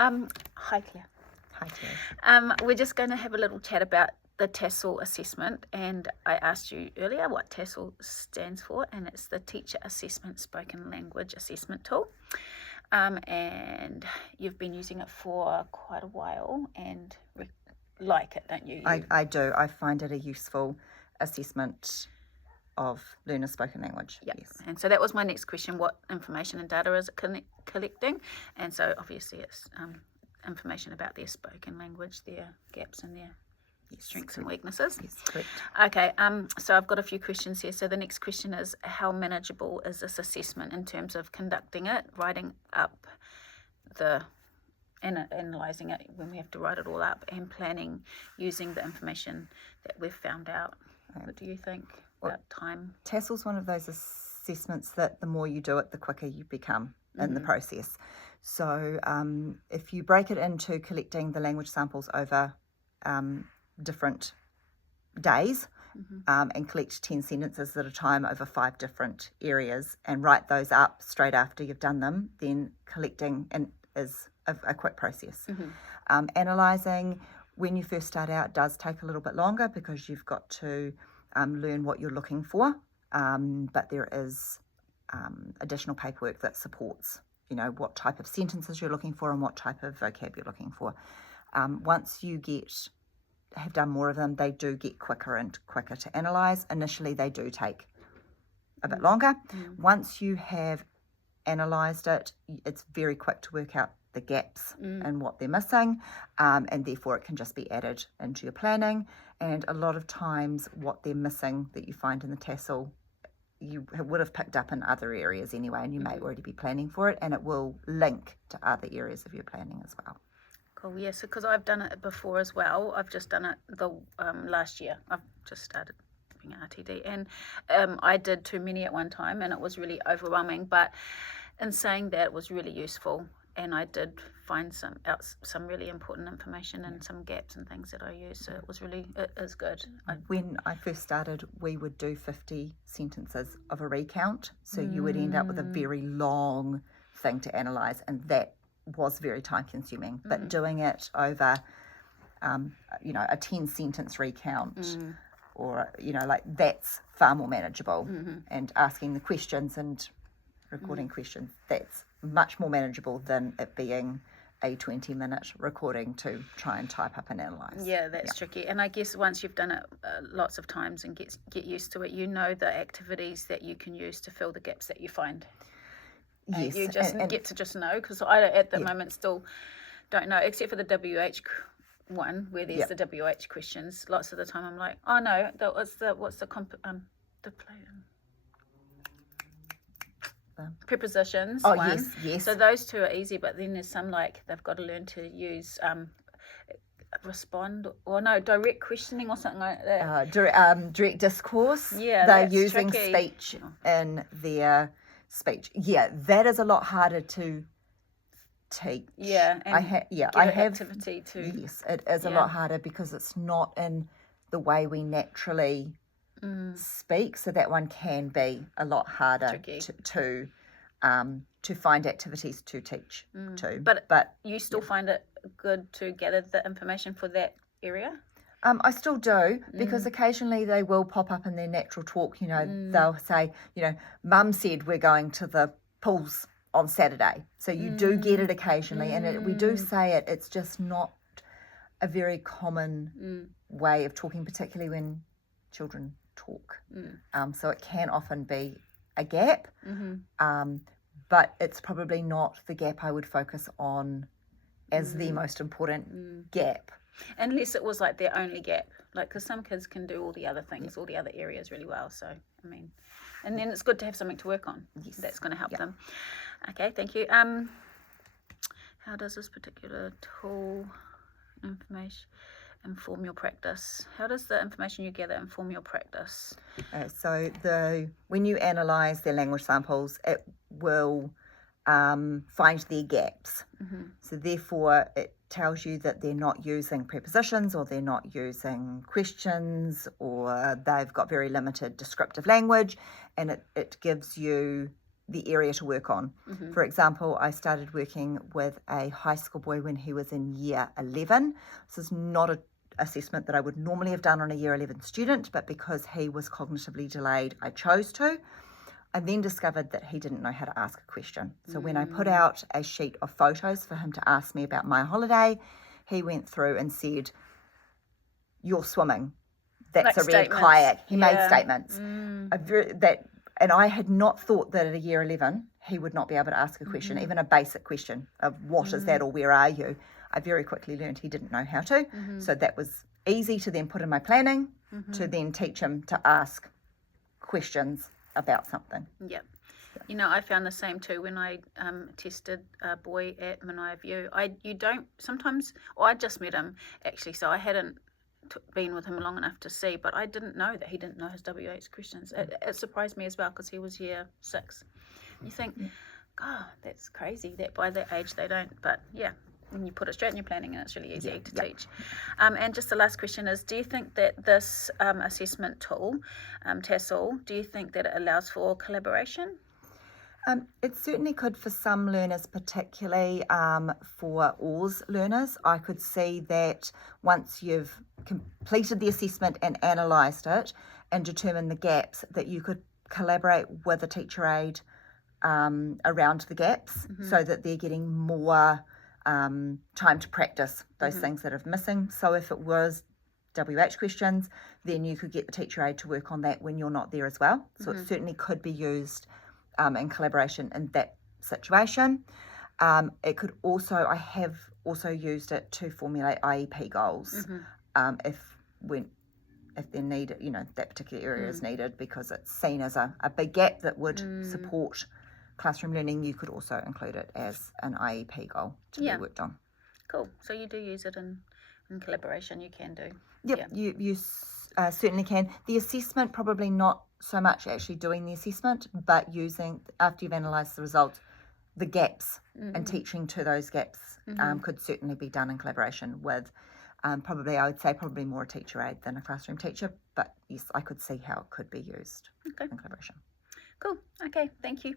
Hi, Claire. Hi, Claire. We're just going to have a little chat about the TESOL assessment, and I asked you earlier what TESOL stands for, and it's the Teacher Assessment Spoken Language Assessment Tool. And you've been using it for quite a while and like it, don't you? I do. I find it a useful assessment of learners' spoken language. Yep. Yes. And so that was my next question. What information and data is it collecting? And so obviously it's information about their spoken language, their gaps and their strengths and weaknesses. Yes, correct. Okay, so I've got a few questions here. So the next question is, how manageable is this assessment in terms of conducting it, writing up and analysing it when we have to write it all up, and planning using the information that we've found out? What do you think about time? TESOL's one of those assessments that the more you do it, the quicker you become in the process. So if you break it into collecting the language samples over different days and collect 10 sentences at a time over 5 different areas and write those up straight after you've done them, then collecting is a quick process. Analysing when you first start out does take a little bit longer because you've got to learn what you're looking for, but there is additional paperwork that supports what type of sentences you're looking for and what type of vocab you're looking for. Once you have done more of them, they do get quicker and quicker to analyse. Initially they do take a bit longer. Once you have analysed it, it's very quick to work out the gaps and what they're missing, and therefore it can just be added into your planning. And a lot of times what they're missing that you find in the TESOL, you would have picked up in other areas anyway, and you may already be planning for it, and it will link to other areas of your planning as well. Cool, yes, because I've done it before as well. I've just done it the last year. I've just started doing RTD, and I did too many at one time, and it was really overwhelming. But in saying that, it was really useful, and I did find some really important information and some gaps and things that I used. So it is good. When I first started, we would do 50 sentences of a recount, so you would end up with a very long thing to analyse, and that was very time consuming. But doing it over a 10 sentence recount or like that's far more manageable, and asking the questions and recording questions, that's much more manageable than it being a 20-minute recording to try and type up and analyse. Yeah, that's tricky. And I guess once you've done it lots of times and get used to it, the activities that you can use to fill the gaps that you find. Yes, you just get to just know, because I at the moment still don't know, except for the WH one where there's the WH questions. Lots of the time I'm like, oh no, prepositions. Oh, one. yes. So those two are easy, but then there's some like they've got to learn to use direct questioning or something like that. Direct discourse. Yeah, they're that's using tricky. Speech in their speech. Yeah, that is a lot harder to teach. Yeah, and I have activity too. Yes, it is a lot harder because it's not in the way we naturally speak. So that one can be a lot harder to find activities to teach to. But you still find it good to gather the information for that area? I still do, because occasionally they will pop up in their natural talk. They'll say, Mum said we're going to the pools on Saturday. So you do get it occasionally, and we do say it. It's just not a very common way of talking, particularly when children talk. So it can often be a gap, but it's probably not the gap I would focus on as the most important gap. Unless it was like their only gap, because some kids can do all the other things, all the other areas really well. So, and then it's good to have something to work on. Yes. That's going to help them. Okay, thank you. How does this particular tool inform your practice? How does the information you gather inform your practice? So when you analyse their language samples, it will find their gaps. So therefore it tells you that they're not using prepositions, or they're not using questions, or they've got very limited descriptive language, and it gives you the area to work on. For example, I started working with a high school boy when he was in year 11. This is not an assessment that I would normally have done on a year 11 student, but because he was cognitively delayed, I chose to. I then discovered that he didn't know how to ask a question. So when I put out a sheet of photos for him to ask me about my holiday, he went through and said, "You're swimming. That's Like a red statements. kayak." He made Yeah. statements. And I had not thought that at a year 11 he would not be able to ask a question, even a basic question of what is that or where are you. I very quickly learned he didn't know how to. So that was easy to then put in my planning to then teach him to ask questions about something. Yep. You know, I found the same too when I tested a boy at Manaia View. I just met him actually, so I hadn't been with him long enough to see, but I didn't know that he didn't know his WH questions. It surprised me as well because he was year 6. You think, God, that's crazy that by that age they don't, but yeah, when you put it straight in your planning and it's really easy to teach. And just the last question is, do you think that this assessment tool, TESOL, do you think that it allows for collaboration? It certainly could for some learners, particularly for Oars learners. I could see that once you've completed the assessment and analysed it and determined the gaps, that you could collaborate with a teacher aide around the gaps so that they're getting more time to practice those things that are missing. So if it was WH questions, then you could get the teacher aide to work on that when you're not there as well. So it certainly could be used in collaboration in that situation. It could also, I have also used it to formulate IEP goals if they're needed, you know, that particular area is needed because it's seen as a big gap that would support classroom learning. You could also include it as an IEP goal to be worked on. Cool. So you do use it in collaboration, you can do. Yep, you certainly can. The assessment, probably not so much actually doing the assessment, but using, after you've analysed the results, the gaps and teaching to those gaps could certainly be done in collaboration with probably, I would say, probably more a teacher aide than a classroom teacher, but yes, I could see how it could be used in collaboration. Cool. Okay, thank you.